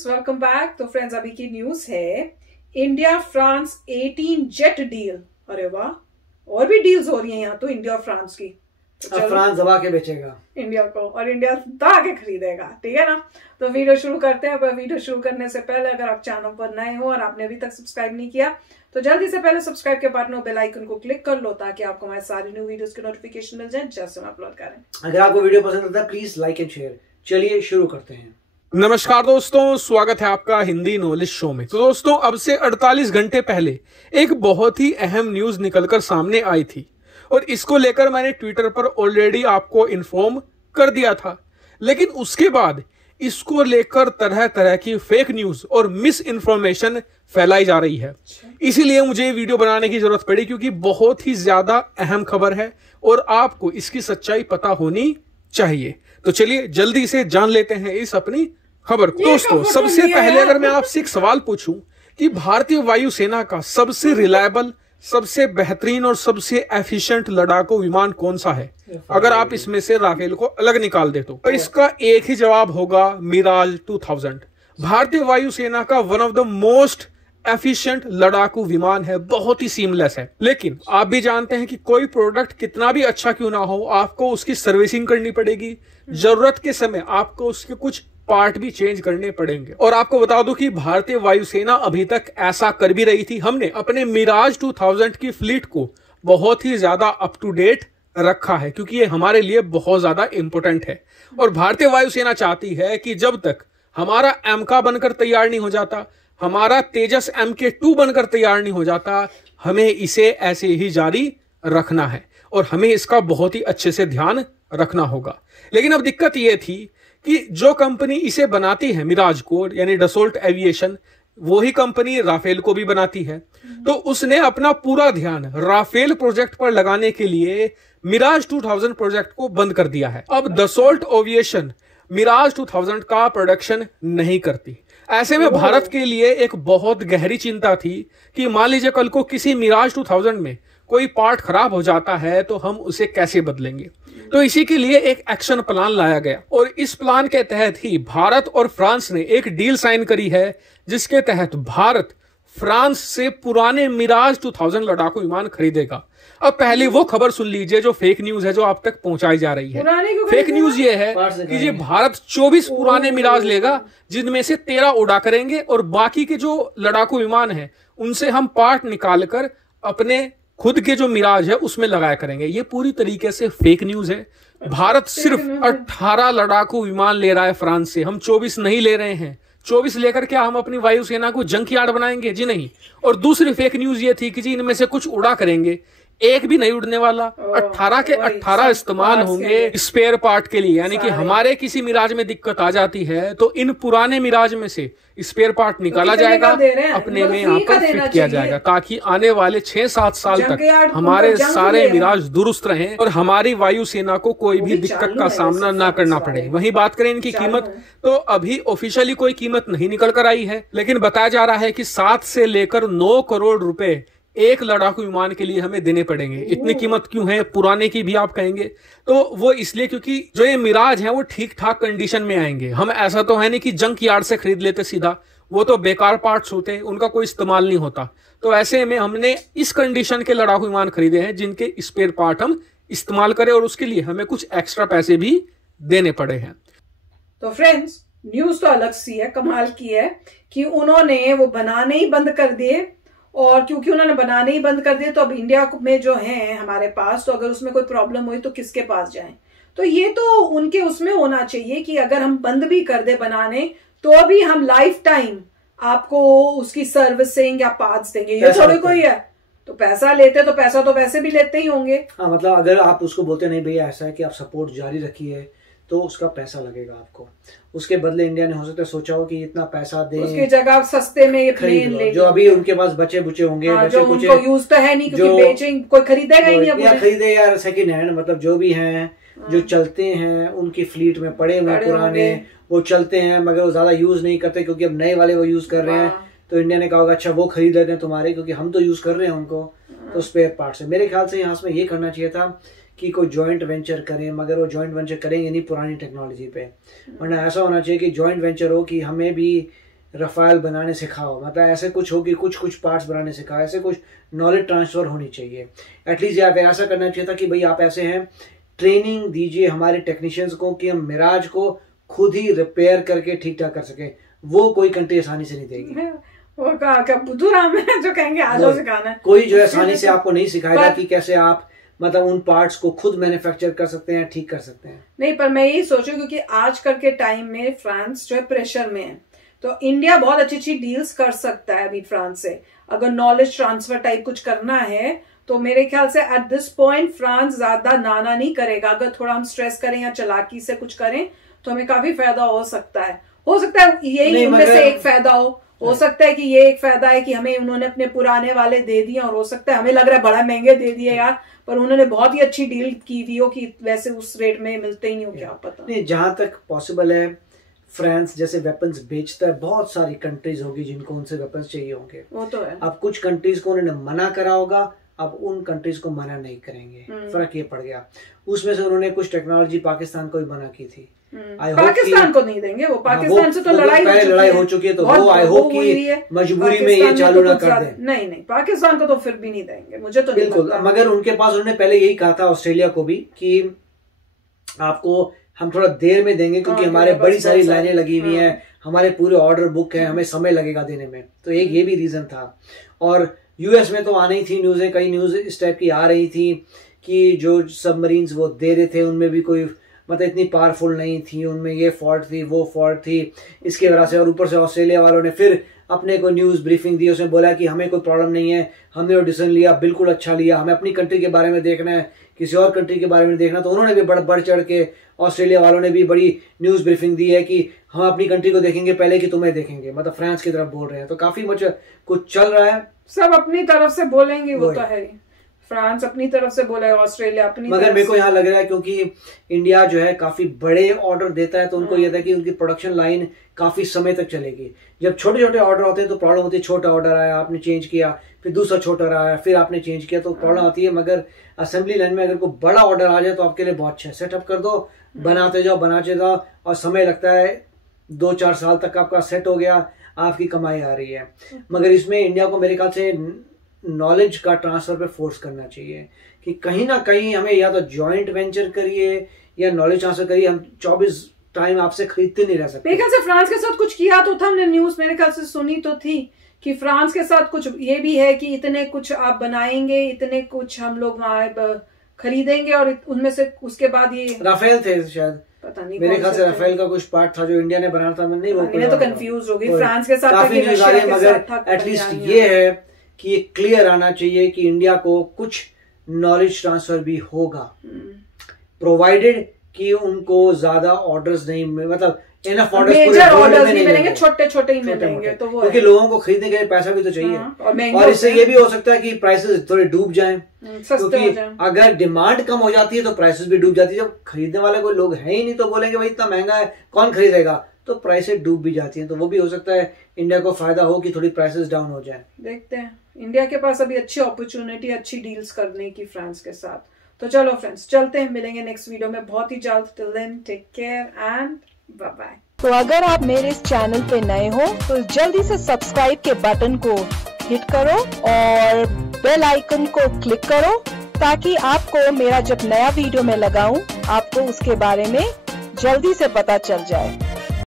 Friends, welcome back. तो friends, अभी की न्यूज है इंडिया फ्रांस 18 जेट डील। अरे वाह, और भी डील्स हो रही हैं यहाँ तो इंडिया और फ्रांस की। तो फ्रांस दबा के बेचेगा इंडिया को और इंडिया दबा के खरीदेगा, ठीक है ना। तो वीडियो शुरू करते हैं। पर वीडियो शुरू करने से पहले अगर आप चैनल पर नए हो और आपने अभी तक सब्सक्राइब नहीं किया तो जल्दी से पहले सब्सक्राइब के बटन और बेल आइकन को क्लिक कर लो ताकि आपको हमारे सारी न्यू वीडियोस की नोटिफिकेशन मिल जाए जैसे हम अपलोड करें। अगर आपको वीडियो पसंद आता है प्लीज लाइक एंड शेयर। चलिए शुरू करते हैं। नमस्कार दोस्तों, स्वागत है आपका हिंदी नॉलेज शो में। तो दोस्तों, अब से 48 घंटे पहले एक बहुत ही अहम न्यूज निकलकर सामने आई थी और इसको लेकर मैंने ट्विटर पर ऑलरेडी आपको इन्फॉर्म कर दिया था। लेकिन उसके बाद इसको लेकर तरह तरह की फेक न्यूज और मिस इन्फॉर्मेशन फैलाई जा रही है। इसीलिए मुझे वीडियो बनाने की जरूरत पड़ी क्योंकि बहुत ही ज्यादा अहम खबर है और आपको इसकी सच्चाई पता होनी चाहिए। तो चलिए जल्दी से जान लेते हैं इस अपनी खबर को। दोस्तों, सबसे पहले अगर मैं आपसे एक सवाल पूछूं कि भारतीय वायुसेना का सबसे रिलायबल, सबसे बेहतरीन और सबसे एफिशिएंट लड़ाकू विमान कौन सा है, अगर आप इसमें से राफेल को अलग निकाल दे तो इसका एक ही जवाब होगा मिराज 2000। भारतीय वायुसेना का one of the most efficient लड़ाकू विमान है, बहुत ही सीमलेस है। लेकिन आप भी जानते हैं कि कोई प्रोडक्ट कितना भी अच्छा क्यों ना हो, आपको उसकी सर्विसिंग करनी पड़ेगी। जरूरत के समय आपको उसके कुछ पार्ट भी चेंज करने पड़ेंगे। और आपको बता दूं कि भारतीय वायुसेना अभी तक ऐसा कर भी रही थी। हमने अपने मिराज 2000 की फ्लीट को बहुत ही ज्यादा अप टू डेट रखा है क्योंकि ये हमारे लिए बहुत ज्यादा इंपॉर्टेंट है। और भारतीय वायुसेना चाहती है कि जब तक हमारा एमका बनकर तैयार नहीं हो जाता, हमारा तेजस MK2 बनकर तैयार नहीं हो जाता, हमें इसे ऐसे ही जारी रखना है और हमें इसका बहुत ही अच्छे से ध्यान रखना होगा। लेकिन अब दिक्कत यह थी कि जो कंपनी इसे बनाती है मिराज को, यानी डसोल्ट एविएशन, वो ही कंपनी राफेल को भी बनाती है। तो उसने अपना पूरा ध्यान राफेल प्रोजेक्ट पर लगाने के लिए मिराज 2000 प्रोजेक्ट को बंद कर दिया है। अब डसोल्ट एविएशन मिराज 2000 का प्रोडक्शन नहीं करती। ऐसे में भारत के लिए एक बहुत गहरी चिंता थी कि मान लीजिए कल को किसी मिराज 2000 में कोई पार्ट खराब हो जाता है तो हम उसे कैसे बदलेंगे। तो इसी के लिए एक एक्शन प्लान लाया गया और इस प्लान के तहत ही भारत और फ्रांस ने एक डील साइन करी है जिसके तहत भारत फ्रांस से पुराने मिराज 2000 लड़ाकू विमान खरीदेगा। अब पहले वो खबर सुन लीजिए जो फेक न्यूज है जो आप तक पहुंचाई जा रही है। फेक न्यूज ये है कि ये भारत 24 पुराने मिराज लेगा जिनमें से 13 उड़ा करेंगे और बाकी के जो लड़ाकू विमान है उनसे हम पार्ट निकालकर अपने खुद के जो मिराज है उसमें लगाया करेंगे। ये पूरी तरीके से फेक न्यूज है। भारत सिर्फ 18 लड़ाकू विमान ले रहा है फ्रांस से, हम 24 नहीं ले रहे हैं। 24 लेकर क्या हम अपनी वायुसेना को जंक यार्ड बनाएंगे? जी नहीं। और दूसरी फेक न्यूज ये थी कि जी इनमें से कुछ उड़ा करेंगे, एक भी नहीं उड़ने वाला। 18 के 18 इस्तेमाल होंगे स्पेयर पार्ट के लिए, यानी कि हमारे किसी मिराज में दिक्कत आ जाती है तो इन पुराने मिराज में से स्पेयर पार्ट निकाला जाएगा, अपने में यहाँ पर फिट किया जाएगा ताकि आने वाले 6-7 साल तक हमारे सारे मिराज दुरुस्त रहें और हमारी वायुसेना को कोई भी दिक्कत का सामना ना करना पड़े। वहीं बात करें इनकी कीमत, तो अभी ऑफिशियली कोई कीमत नहीं निकल कर आई है, लेकिन बताया जा रहा है कि 7 से लेकर 9 करोड़ रुपए एक लड़ाकू विमान के लिए हमें देने पड़ेंगे। इतनी कीमत क्यों है? पुराने की भी आप कहेंगे तो वो इसलिए क्योंकि जो ये मिराज है वो ठीक ठाक कंडीशन में आएंगे। हम ऐसा तो है नहीं कि जंक यार्ड से खरीद लेते सीधा, वो तो बेकार पार्ट्स होते हैं, उनका कोई इस्तेमाल नहीं होता। तो ऐसे में हमने इस कंडीशन के लड़ाकू विमान खरीदे हैं जिनके स्पेयर पार्ट हम इस्तेमाल करें और उसके लिए हमें कुछ एक्स्ट्रा पैसे भी देने पड़े हैं। तो फ्रेंड्स, न्यूज तो अलग सी है, कमाल की है कि उन्होंने वो बनाने ही बंद कर दिए। और क्योंकि उन्होंने बनाने ही बंद कर दिए तो अब इंडिया में जो है हमारे पास, तो अगर उसमें कोई प्रॉब्लम हुई तो किसके पास जाएं? तो ये तो उनके उसमें होना चाहिए कि अगर हम बंद भी कर दे बनाने तो भी हम लाइफ टाइम आपको उसकी सर्विसिंग या पार्ट्स देंगे। ये थोड़ी कोई है तो पैसा लेते, तो पैसा तो वैसे भी लेते ही होंगे। हाँ, मतलब अगर आप उसको बोलते नहीं भैया ऐसा है कि आप सपोर्ट जारी रखिए तो उसका पैसा लगेगा आपको। उसके बदले इंडिया ने हो सकता है सोचा हो कि इतना पैसा दें, उसकी जगह आप सस्ते में ये प्लेन ले जो अभी उनके पास बचे बुचे होंगे। हाँ, जो उनको यूज तो है नहीं क्योंकि बेचेंगे, कोई खरीदेगा ही नहीं। या खरीदे यार सेकंड हैंड, मतलब जो भी हैं जो चलते हैं उनकी फ्लीट में पड़े हुए पुराने, वो चलते हैं मगर वो ज्यादा यूज नहीं करते क्योंकि अब नए वाले वो यूज कर रहे हैं। तो इंडिया ने कहा होगा अच्छा वो खरीद लेते हैं तुम्हारे, क्योंकि हम तो यूज कर रहे हैं उनको। तो स्पेयर पार्ट है मेरे ख्याल से यहाँ में ये करना चाहिए था कि कोई जॉइंट वेंचर करें, मगर वो जॉइंट वेंचर करेंगे नहीं पुरानी टेक्नोलॉजी पे, वरना ऐसा होना चाहिए कि जॉइंट वेंचर हो कि हमें भी रफाल बनाने सिखाओ, मतलब ऐसे कुछ हो कि कुछ पार्ट्स बनाने सिखाओ, ऐसे कुछ नॉलेज ट्रांसफर होनी चाहिए। एटलीस्ट आप ऐसा करना चाहिए था कि भाई आप ऐसे हैं, ट्रेनिंग दीजिए हमारे टेक्नीशियंस को कि हम मिराज को खुद ही रिपेयर करके ठीक ठाक कर सके। वो कोई कंट्री आसानी से नहीं देगी। वो क्या बुद्धू राम है जो कहेंगे आ जाओ सिखाना है। कोई जो है आसानी से आपको नहीं सिखाएगा कि कैसे आप मतलब उन पार्ट्स को खुद मैन्युफैक्चर कर सकते हैं, ठीक कर सकते हैं। नहीं, पर मैं यही सोचूं क्योंकि आजकल के टाइम में फ्रांस जो है प्रेशर में है, तो इंडिया बहुत अच्छी अच्छी डील्स कर सकता है अभी फ्रांस से। अगर नॉलेज ट्रांसफर टाइप कुछ करना है तो मेरे ख्याल से एट दिस पॉइंट फ्रांस ज्यादा नाना नहीं करेगा। अगर थोड़ा हम स्ट्रेस करें या चालाकी से कुछ करें तो हमें काफी फायदा हो सकता है। यही उनमें से एक फायदा हो सकता है कि ये एक फायदा है कि हमें उन्होंने अपने पुराने वाले दे दिए, और हो सकता है हमें लग रहा है बड़ा महंगे दे दिए यार, पर उन्होंने बहुत ही अच्छी डील की हुई हो कि वैसे उस रेट में मिलते ही नहीं हो, क्या पता। नहीं, जहां तक पॉसिबल है फ्रांस जैसे वेपन्स बेचता है, बहुत सारी कंट्रीज होगी जिनको उनसे वेपन्स चाहिए होंगे। वो तो है। अब कुछ कंट्रीज को उन्होंने मना करा होगा, अब उन कंट्रीज को मना नहीं करेंगे। फर्क ये पड़ गया। उसमें से उन्होंने कुछ टेक्नोलॉजी पाकिस्तान को भी मना की थी। पाकिस्तान को नहीं देंगे, वो पाकिस्तान से तो लड़ाई हो चुकी है, तो वो आई होप कि मजबूरी में ये चालू ना कर दें। नहीं, पाकिस्तान को तो फिर भी नहीं देंगे, मुझे तो बिल्कुल। मगर उनके पास उन्होंने पहले यही कहा था ऑस्ट्रेलिया को भी कि आपको हम थोड़ा देर में देंगे, क्योंकि हमारे बड़ी सारी लाइनें लगी हुई हैं, हमारे पूरे ऑर्डर बुक है, हमें समय लगेगा देने में। तो एक ये भी रीजन था। और यूएस में तो आनी ही थी न्यूज़ें, कई न्यूज़ इस टाइप की आ रही थी कि जो सबमरीन्स वो दे रहे थे उनमें भी कोई मतलब इतनी पावरफुल नहीं थी, उनमें ये फॉल्ट थी, वो फॉल्ट थी, इसके वजह से। और ऊपर से ऑस्ट्रेलिया वालों ने फिर अपने को न्यूज़ ब्रीफिंग दी, उसमें बोला कि हमें कोई प्रॉब्लम नहीं है, हमने वो डिसीजन लिया बिल्कुल अच्छा लिया, हमें अपनी कंट्री के बारे में देखना है, किसी और कंट्री के बारे में देखना। तो उन्होंने भी बढ़ चढ़ के, ऑस्ट्रेलिया वालों ने भी बड़ी न्यूज़ ब्रीफिंग दी है कि हम अपनी कंट्री को देखेंगे पहले कि तुम्हें देखेंगे, मतलब फ्रांस की तरफ बोल रहे हैं। तो काफी कुछ चल रहा है, सब अपनी तरफ से बोलेंगे, वो तो है। फ्रांस अपनी तरफ से बोलेगा, ऑस्ट्रेलिया अपनी। मगर मेरे को यहाँ लग रहा है क्योंकि इंडिया जो है काफी बड़े ऑर्डर देता है, तो उनको यह था कि उनकी प्रोडक्शन लाइन काफी समय तक चलेगी। जब छोटे छोटे ऑर्डर होते हैं तो प्रॉब्लम होती है, छोटा ऑर्डर आया आपने चेंज किया, फिर दूसरा छोटा आया, फिर आपने चेंज किया, तो प्रॉब्लम आती है। मगर असेंबली लाइन में अगर कोई बड़ा ऑर्डर आ जाए तो आपके लिए बहुत अच्छा, सेटअप कर दो, बनाते जाओ, और समय लगता है 2-4 साल तक आपका सेट हो गया, आपकी कमाई आ रही है। मगर इसमें इंडिया को मेरे ख्याल से नॉलेज का ट्रांसफर पे फोर्स करना चाहिए कि कहीं ना कहीं हमें या तो जॉइंट वेंचर करिए या नॉलेज ट्रांसफर करिए। हम 24 टाइम आपसे खरीदते नहीं रह सकते। मेरे ख्याल से फ्रांस के साथ कुछ किया तो था, हमने न्यूज मेरे ख्याल से सुनी तो थी कि फ्रांस के साथ कुछ ये भी है कि इतने कुछ आप बनाएंगे, इतने कुछ हम लोग खरीदेंगे, और उनमें से उसके बाद ये राफेल थे शायद, पता नहीं, मेरे ख्याल से राफेल का कुछ पार्ट था जो इंडिया ने बनाया था। मैं तो कंफ्यूज हो गई फ्रांस के साथ, काफी न्यूज आ रही है। मगर एटलीस्ट ये है कि ये क्लियर आना चाहिए कि इंडिया को कुछ नॉलेज ट्रांसफर भी होगा, प्रोवाइडेड कि उनको ज्यादा ऑर्डर्स नहीं, मतलब इनफ ऑर्डर्स नहीं मिलेंगे, छोटे छोटे ही मिलेंगे, तो वो क्योंकि लोगों को खरीदने के लिए पैसा भी तो चाहिए। और इससे ये भी हो सकता है कि प्राइसेस थोड़े डूब जाएं, क्योंकि अगर डिमांड कम हो जाती है तो प्राइसेस भी डूब जाती है। जब खरीदने वाले कोई लोग हैं ही नहीं तो बोलेंगे भाई इतना महंगा है कौन खरीदेगा, तो प्राइसेस डूब भी जाती हैं। तो वो भी हो सकता है इंडिया को फायदा हो कि थोड़ी प्राइसेस डाउन हो जाए। देखते हैं, इंडिया के पास अभी अच्छी अपॉर्चुनिटी, अच्छी डील्स करने की फ्रांस के साथ। तो चलो फ्रेंड्स, चलते हैं, मिलेंगे नेक्स्ट वीडियो में बहुत ही जल्द। Till then take care and bye bye. तो अगर आप मेरे इस चैनल पे नए हो तो जल्दी से सब्सक्राइब के बटन को हिट करो और बेल आइकन को क्लिक करो, ताकि आपको मेरा जब नया वीडियो मैं लगाऊं आपको उसके बारे में जल्दी से पता चल जाए।